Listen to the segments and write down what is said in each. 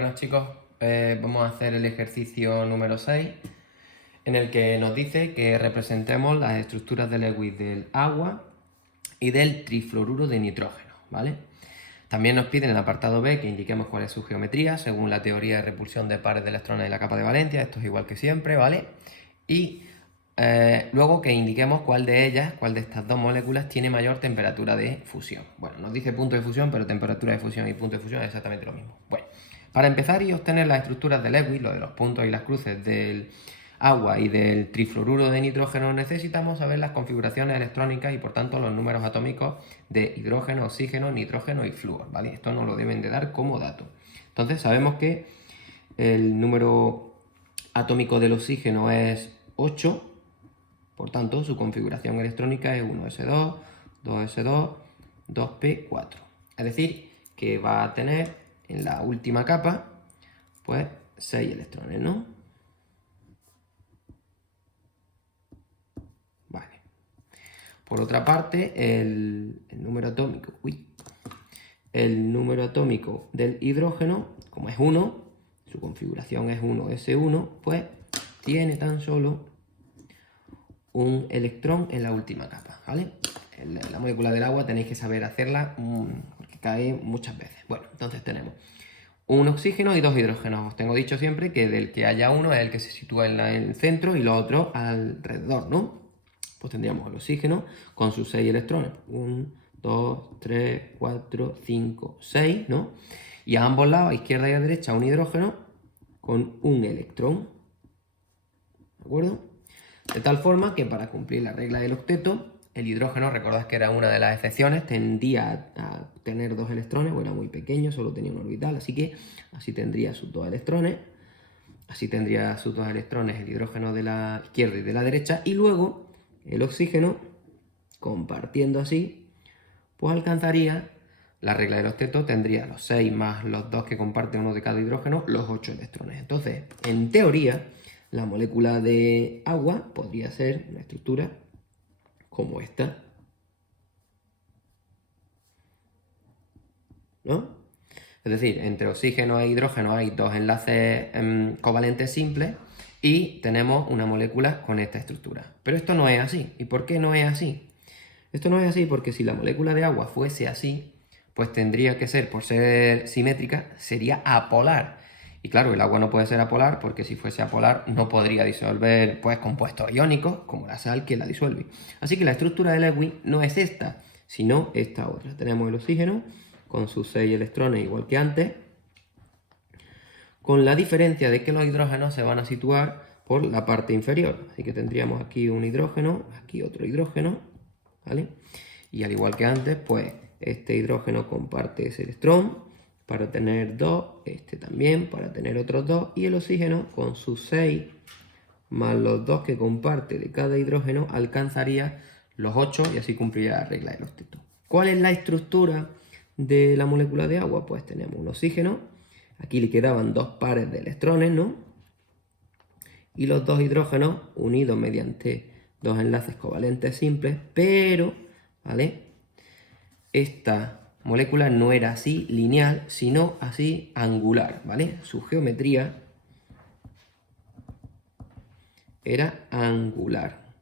Bueno chicos, vamos a hacer el ejercicio número 6 en el que nos dice que representemos las estructuras de Lewis del agua y del trifluoruro de nitrógeno, ¿vale? También nos piden en el apartado B que indiquemos cuál es su geometría según la teoría de repulsión de pares de electrones en la capa de valencia, esto es igual que siempre, ¿vale? Y luego que indiquemos cuál de ellas, cuál de estas dos moléculas tiene mayor temperatura de fusión. Bueno, nos dice punto de fusión, pero temperatura de fusión y punto de fusión es exactamente lo mismo. Bueno, para empezar y obtener las estructuras de Lewis, lo de los puntos y las cruces del agua y del trifluoruro de nitrógeno, necesitamos saber las configuraciones electrónicas y por tanto los números atómicos de hidrógeno, oxígeno, nitrógeno y flúor, ¿vale? Esto nos lo deben de dar como dato. Entonces sabemos que el número atómico del oxígeno es 8, por tanto su configuración electrónica es 1s2, 2s2, 2p4. Es decir, que va a tener en la última capa pues 6 electrones, ¿no? Vale. Por otra parte, el número atómico del hidrógeno, como es 1, su configuración es 1s1, pues tiene tan solo un electrón en la última capa, ¿vale? La molécula del agua tenéis que saber hacerla porque cae muchas veces. Bueno, entonces tenemos un oxígeno y dos hidrógenos. Os tengo dicho siempre que del que haya uno es el que se sitúa en el centro y los otros alrededor, ¿no? Pues tendríamos el oxígeno con sus 6 electrones. 1, 2, 3, 4, 5, 6, ¿no? Y a ambos lados, a izquierda y a derecha, un hidrógeno con un electrón. ¿De acuerdo? De tal forma que para cumplir la regla del octeto, el hidrógeno, recordad que era una de las excepciones, tendía a tener 2 electrones, o era muy pequeño, solo tenía un orbital, así que así tendría sus 2 electrones. Así tendría sus 2 electrones el hidrógeno de la izquierda y de la derecha, y luego el oxígeno, compartiendo así, pues alcanzaría la regla del octeto, tendría los 6 más los 2 que comparten uno de cada hidrógeno, los 8 electrones. Entonces, en teoría, la molécula de agua podría ser una estructura como esta, ¿no? Es decir, entre oxígeno e hidrógeno hay 2 enlaces covalentes simples y tenemos una molécula con esta estructura. Pero esto no es así. ¿Y por qué no es así? Esto no es así porque si la molécula de agua fuese así, pues tendría que ser, por ser simétrica, sería apolar. Y claro, el agua no puede ser apolar porque si fuese apolar no podría disolver pues, compuestos iónicos como la sal que la disuelve. Así que la estructura de Lewis no es esta, sino esta otra. Tenemos el oxígeno con sus 6 electrones igual que antes, con la diferencia de que los hidrógenos se van a situar por la parte inferior. Así que tendríamos aquí un hidrógeno, aquí otro hidrógeno, ¿vale? Y al igual que antes, pues este hidrógeno comparte ese electrón para tener 2, este también para tener otros 2, y el oxígeno con sus 6 más los 2 que comparte de cada hidrógeno alcanzaría los 8 y así cumpliría la regla del octeto. ¿Cuál es la estructura de la molécula de agua? Pues tenemos un oxígeno, aquí le quedaban 2 pares de electrones, ¿no? Y los 2 hidrógenos unidos mediante 2 enlaces covalentes simples, pero, ¿vale? Esta molécula no era así lineal, sino así angular, ¿vale? Su geometría era angular.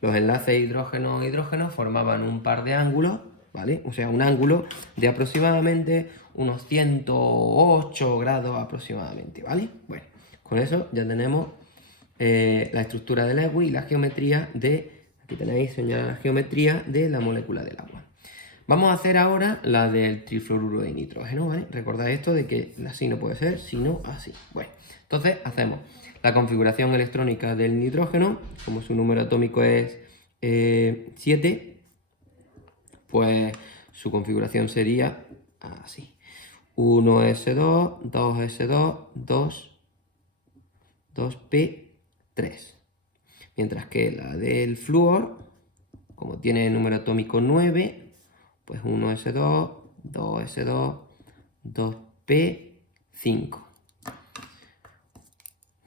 Los enlaces hidrógeno-hidrógeno formaban un par de ángulos, ¿vale? O sea, un ángulo de aproximadamente unos 108 grados aproximadamente, ¿vale? Bueno, con eso ya tenemos la estructura del Lewis y la geometría de, aquí tenéis señalada la geometría de la molécula del agua. Vamos a hacer ahora la del trifluoruro de nitrógeno, ¿vale? Recordad esto de que así no puede ser, sino así. Bueno, entonces hacemos la configuración electrónica del nitrógeno, como su número atómico es 7, pues su configuración sería así. 1s2, 2s2, 2p3. Mientras que la del flúor, como tiene el número atómico 9, pues 1s2, 2s2, 2p5.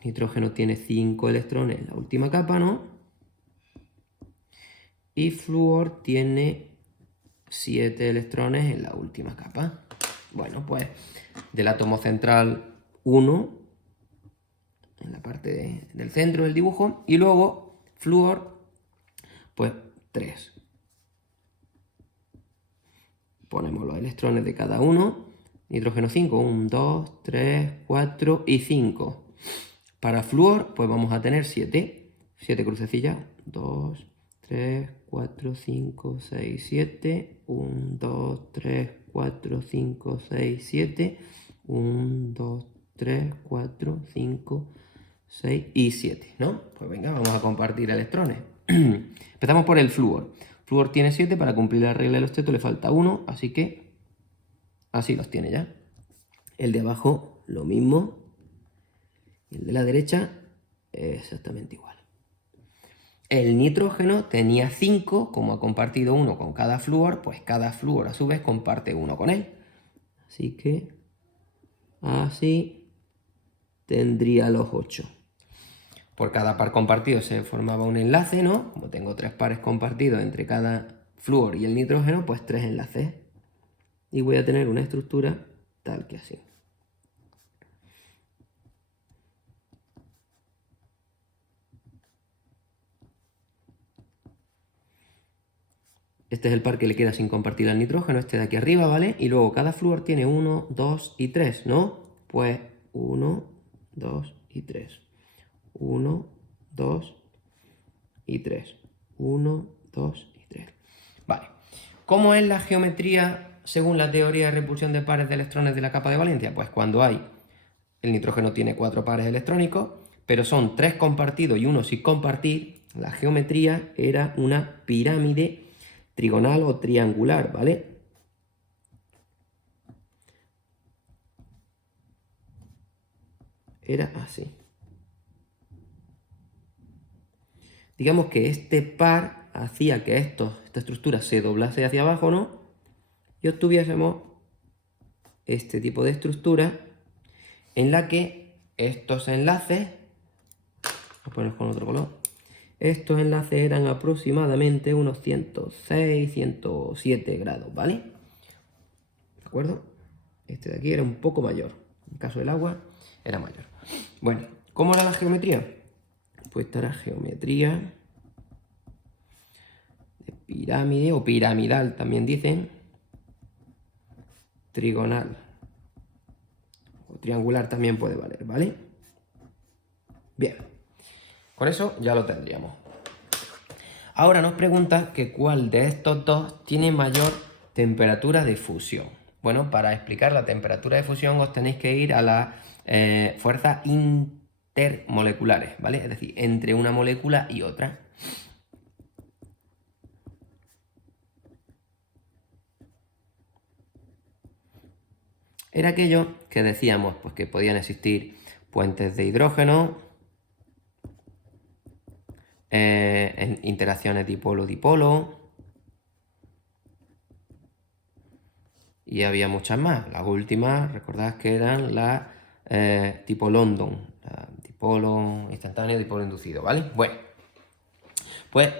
Nitrógeno tiene 5 electrones en la última capa, ¿no? Y flúor tiene 7 electrones en la última capa. Bueno, pues del átomo central 1, en la parte del centro del dibujo, y luego flúor, pues 3. Ponemos los electrones de cada uno. Nitrógeno 5, 1, 2, 3, 4 y 5. Para flúor, pues vamos a tener 7. 7 crucecillas. 2, 3, 4, 5, 6, 7. 1, 2, 3, 4, 5, 6, 7. 1, 2, 3, 4, 5, 6 y 7, ¿no? Pues venga, vamos a compartir electrones. Empezamos por el flúor. Flúor tiene 7, para cumplir la regla del octeto le falta 1, así que así los tiene ya. El de abajo lo mismo. Y el de la derecha exactamente igual. El nitrógeno tenía 5, como ha compartido 1 con cada flúor, pues cada flúor a su vez comparte 1 con él. Así que así tendría los 8. Por cada par compartido se formaba un enlace, ¿no? Como tengo 3 pares compartidos entre cada flúor y el nitrógeno, pues 3 enlaces. Y voy a tener una estructura tal que así. Este es el par que le queda sin compartir al nitrógeno, este de aquí arriba, ¿vale? Y luego cada flúor tiene 1, 2 y 3, ¿no? Pues 1, 2 y 3. 1, 2 y 3. 1, 2 y 3. Vale. ¿Cómo es la geometría según la teoría de repulsión de pares de electrones de la capa de valencia? Pues cuando el nitrógeno tiene 4 pares electrónicos, pero son 3 compartidos y 1 sin compartir, la geometría era una pirámide trigonal o triangular, ¿vale? Era así. Digamos que este par hacía que esta estructura se doblase hacia abajo, ¿no? Y obtuviésemos este tipo de estructura en la que estos enlaces, voy a ponerlos con otro color, estos enlaces eran aproximadamente unos 106, 107 grados, ¿vale? ¿De acuerdo? Este de aquí era un poco mayor. En el caso del agua, era mayor. Bueno, ¿cómo era la geometría? Pues esta era geometría de pirámide o piramidal, también dicen. Trigonal. O triangular también puede valer, ¿vale? Bien. Con eso ya lo tendríamos. Ahora nos pregunta que cuál de estos dos tiene mayor temperatura de fusión. Bueno, para explicar la temperatura de fusión os tenéis que ir a las fuerzas intermoleculares, ¿vale? Es decir, entre una molécula y otra. Era aquello que decíamos, pues que podían existir puentes de hidrógeno, en interacciones dipolo-dipolo, y había muchas más. Las últimas, recordad que eran las tipo London, dipolo instantáneo, dipolo inducido, ¿vale? Bueno, pues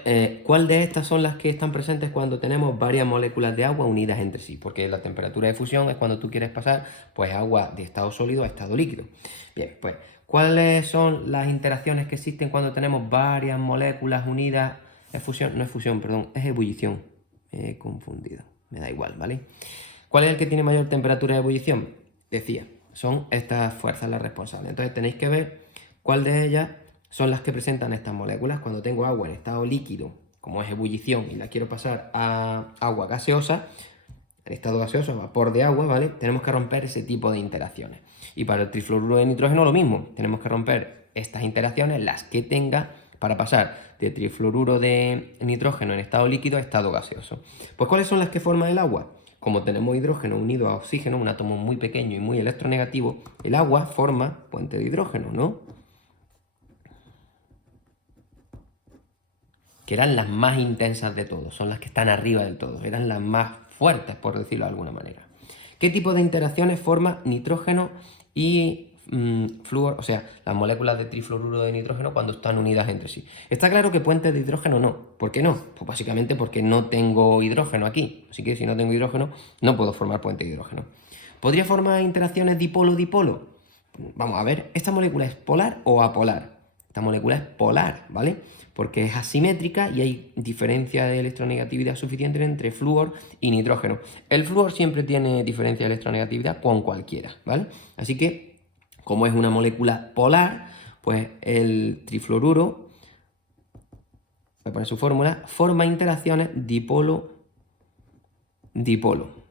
¿cuál de estas son las que están presentes cuando tenemos varias moléculas de agua unidas entre sí? Porque la temperatura de fusión es cuando tú quieres pasar pues agua de estado sólido a estado líquido. Bien, pues ¿cuáles son las interacciones que existen cuando tenemos varias moléculas unidas? Es fusión, no es fusión, perdón, es ebullición. Me he confundido, me da igual, ¿vale? ¿Cuál es el que tiene mayor temperatura de ebullición? Decía, son estas fuerzas las responsables. Entonces tenéis que ver cuál de ellas son las que presentan estas moléculas. Cuando tengo agua en estado líquido, como es ebullición, y la quiero pasar a agua gaseosa, en estado gaseoso, a vapor de agua, ¿vale? Tenemos que romper ese tipo de interacciones. Y para el trifluoruro de nitrógeno lo mismo. Tenemos que romper estas interacciones, las que tenga, para pasar de trifluoruro de nitrógeno en estado líquido a estado gaseoso. Pues ¿cuáles son las que forman el agua? Como tenemos hidrógeno unido a oxígeno, un átomo muy pequeño y muy electronegativo, el agua forma puente de hidrógeno, ¿no? Que eran las más intensas de todos, son las que están arriba del todo, eran las más fuertes, por decirlo de alguna manera. ¿Qué tipo de interacciones forma nitrógeno y flúor? O sea, las moléculas de trifluoruro de nitrógeno cuando están unidas entre sí. Está claro que puentes de hidrógeno no. ¿Por qué no? Pues básicamente porque no tengo hidrógeno aquí. Así que si no tengo hidrógeno, no puedo formar puente de hidrógeno. ¿Podría formar interacciones dipolo-dipolo? Vamos a ver, ¿esta molécula es polar o apolar? Esta molécula es polar, ¿vale? Porque es asimétrica y hay diferencia de electronegatividad suficiente entre flúor y nitrógeno. El flúor siempre tiene diferencia de electronegatividad con cualquiera, ¿vale? Así que, como es una molécula polar, pues el trifluoruro, voy a poner su fórmula, forma interacciones dipolo-dipolo.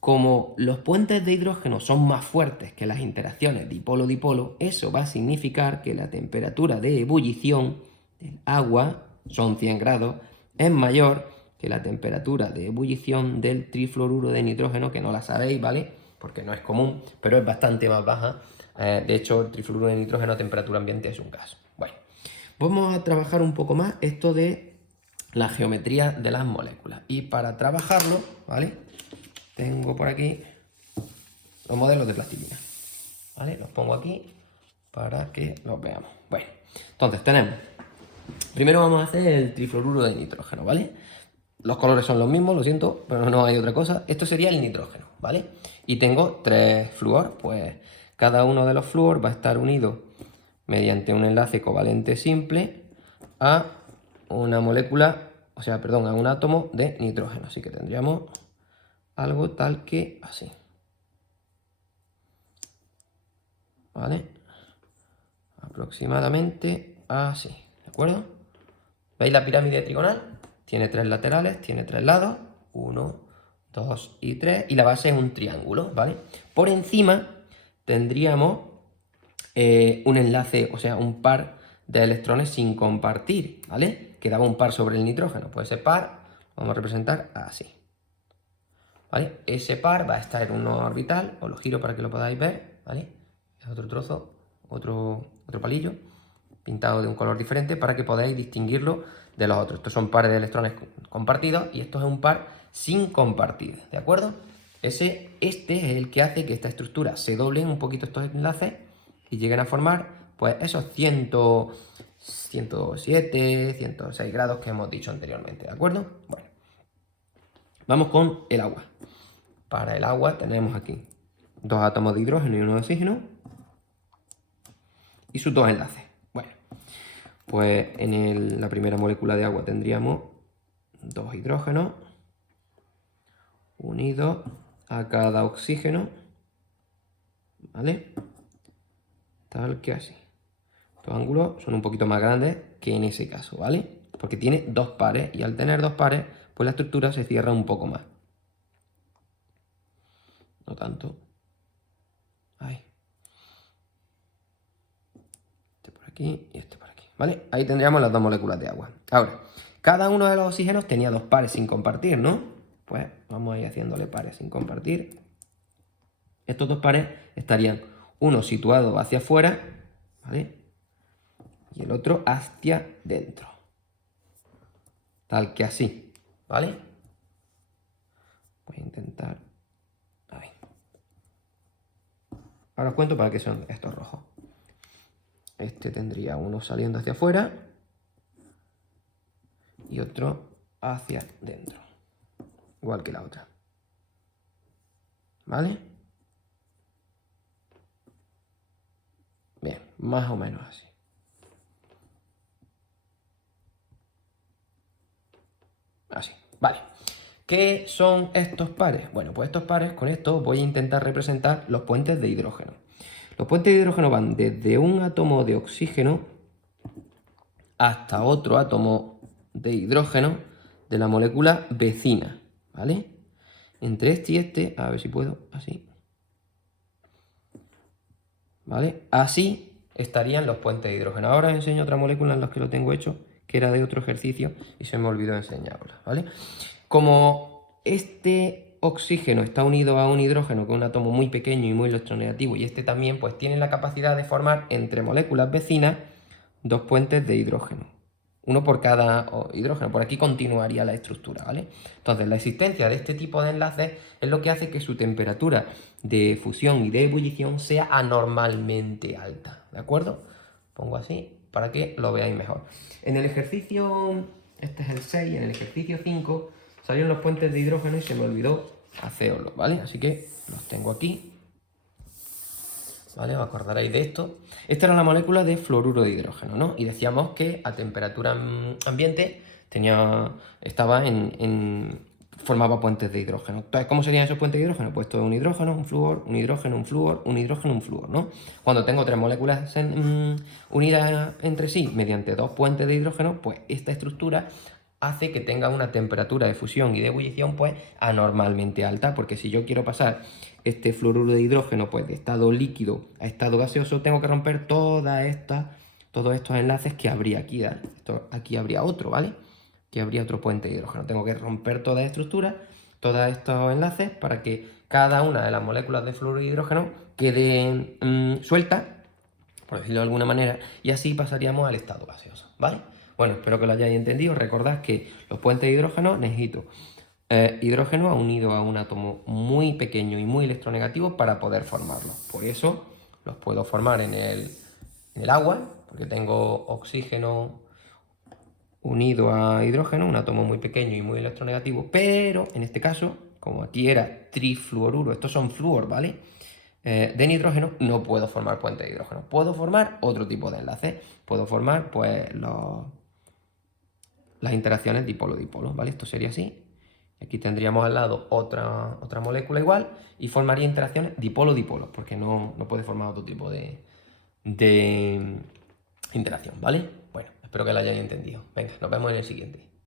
Como los puentes de hidrógeno son más fuertes que las interacciones dipolo-dipolo, eso va a significar que la temperatura de ebullición del agua, son 100 grados, es mayor que la temperatura de ebullición del trifluoruro de nitrógeno, que no la sabéis, ¿vale? Porque no es común, pero es bastante más baja. De hecho, el trifluoruro de nitrógeno a temperatura ambiente es un gas. Bueno, vamos a trabajar un poco más esto de la geometría de las moléculas. Y para trabajarlo, ¿vale? Tengo por aquí los modelos de plastilina, ¿vale? Los pongo aquí para que los veamos. Bueno, entonces tenemos, primero vamos a hacer el trifluoruro de nitrógeno, ¿vale? Los colores son los mismos, lo siento, pero no hay otra cosa. Esto sería el nitrógeno, ¿vale? Y tengo 3 flúor, pues cada uno de los flúor va a estar unido mediante un enlace covalente simple a una molécula, o sea, perdón, a un átomo de nitrógeno. Así que tendríamos algo tal que así, ¿vale? Aproximadamente así, ¿de acuerdo? ¿Veis la pirámide trigonal? Tiene 3 laterales, tiene 3 lados, 1, 2 y 3, y la base es un triángulo, ¿vale? Por encima tendríamos un enlace, o sea, un par de electrones sin compartir, ¿vale? Quedaba un par sobre el nitrógeno, pues ese par lo vamos a representar así. ¿Vale? Ese par va a estar en un nodo orbital, os lo giro para que lo podáis ver, ¿vale? Es otro trozo, otro palillo, pintado de un color diferente para que podáis distinguirlo de los otros. Estos son pares de electrones compartidos y esto es un par sin compartir, ¿de acuerdo? Este es el que hace que esta estructura se doblen un poquito estos enlaces y lleguen a formar, pues, esos 107, 106 grados que hemos dicho anteriormente, ¿de acuerdo? Bueno, vamos con el agua. Para el agua tenemos aquí 2 átomos de hidrógeno y 1 de oxígeno y sus 2 enlaces. Bueno, pues en la primera molécula de agua tendríamos 2 hidrógenos unidos a cada oxígeno, ¿vale? Tal que así. Estos ángulos son un poquito más grandes que en ese caso, ¿vale? Porque tiene 2 pares y al tener 2 pares, pues la estructura se cierra un poco más. No tanto. Ahí. Este por aquí y este por aquí, ¿vale? Ahí tendríamos las 2 moléculas de agua. Ahora, cada uno de los oxígenos tenía 2 pares sin compartir, ¿no? Pues vamos a ir haciéndole pares sin compartir. Estos 2 pares estarían uno situado hacia afuera, ¿vale? Y el otro hacia dentro. Tal que así, ¿vale? Voy a intentar... Ahí. Ahora os cuento para qué son estos rojos. Este tendría uno saliendo hacia afuera y otro hacia dentro. Igual que la otra. ¿Vale? Bien, más o menos así. Así, vale. ¿Qué son estos pares? Bueno, pues estos pares, con esto voy a intentar representar los puentes de hidrógeno. Los puentes de hidrógeno van desde un átomo de oxígeno hasta otro átomo de hidrógeno de la molécula vecina, ¿vale? Entre este y este, a ver si puedo, así. ¿Vale? Así estarían los puentes de hidrógeno. Ahora os enseño otra molécula en la que lo tengo hecho, que era de otro ejercicio y se me olvidó enseñarla, ¿vale? Como este oxígeno está unido a un hidrógeno, que es un átomo muy pequeño y muy electronegativo, y este también, pues tienen la capacidad de formar entre moléculas vecinas 2 puentes de hidrógeno. Uno por cada hidrógeno. Por aquí continuaría la estructura, ¿vale? Entonces, la existencia de este tipo de enlaces es lo que hace que su temperatura de fusión y de ebullición sea anormalmente alta, ¿de acuerdo? Pongo así para que lo veáis mejor. En el ejercicio, este es el 6, en el ejercicio 5 salieron los puentes de hidrógeno y se me olvidó haceoslo, ¿vale? Así que los tengo aquí, ¿vale? Os acordaréis de esto. Esta era la molécula de fluoruro de hidrógeno, ¿no? Y decíamos que a temperatura ambiente formaba puentes de hidrógeno. Entonces, ¿cómo serían esos puentes de hidrógeno? Pues esto es un hidrógeno, un flúor, un hidrógeno, un flúor, un hidrógeno, un flúor, ¿no? Cuando tengo tres moléculas unidas entre sí mediante dos puentes de hidrógeno, pues esta estructura hace que tenga una temperatura de fusión y de ebullición pues anormalmente alta, porque si yo quiero pasar este fluoruro de hidrógeno pues de estado líquido a estado gaseoso, tengo que romper todos estos enlaces que habría aquí, ¿vale? Aquí habría otro, ¿vale? Aquí habría otro puente de hidrógeno. Tengo que romper toda la estructura, todos estos enlaces, para que cada una de las moléculas de fluoruro de hidrógeno quede suelta, por decirlo de alguna manera, y así pasaríamos al estado gaseoso, ¿vale? Bueno, espero que lo hayáis entendido. Recordad que los puentes de hidrógeno necesito hidrógeno unido a un átomo muy pequeño y muy electronegativo para poder formarlos. Por eso los puedo formar en el agua, porque tengo oxígeno unido a hidrógeno, un átomo muy pequeño y muy electronegativo, pero en este caso, como aquí era trifluoruro, estos son flúor, ¿vale? De nitrógeno, no puedo formar puentes de hidrógeno. Puedo formar otro tipo de enlaces. Puedo formar, pues, las interacciones dipolo-dipolo, ¿vale? Esto sería así. Aquí tendríamos al lado otra molécula igual y formaría interacciones dipolo-dipolo, porque no puede formar otro tipo de interacción, ¿vale? Bueno, espero que lo hayáis entendido. Venga, nos vemos en el siguiente.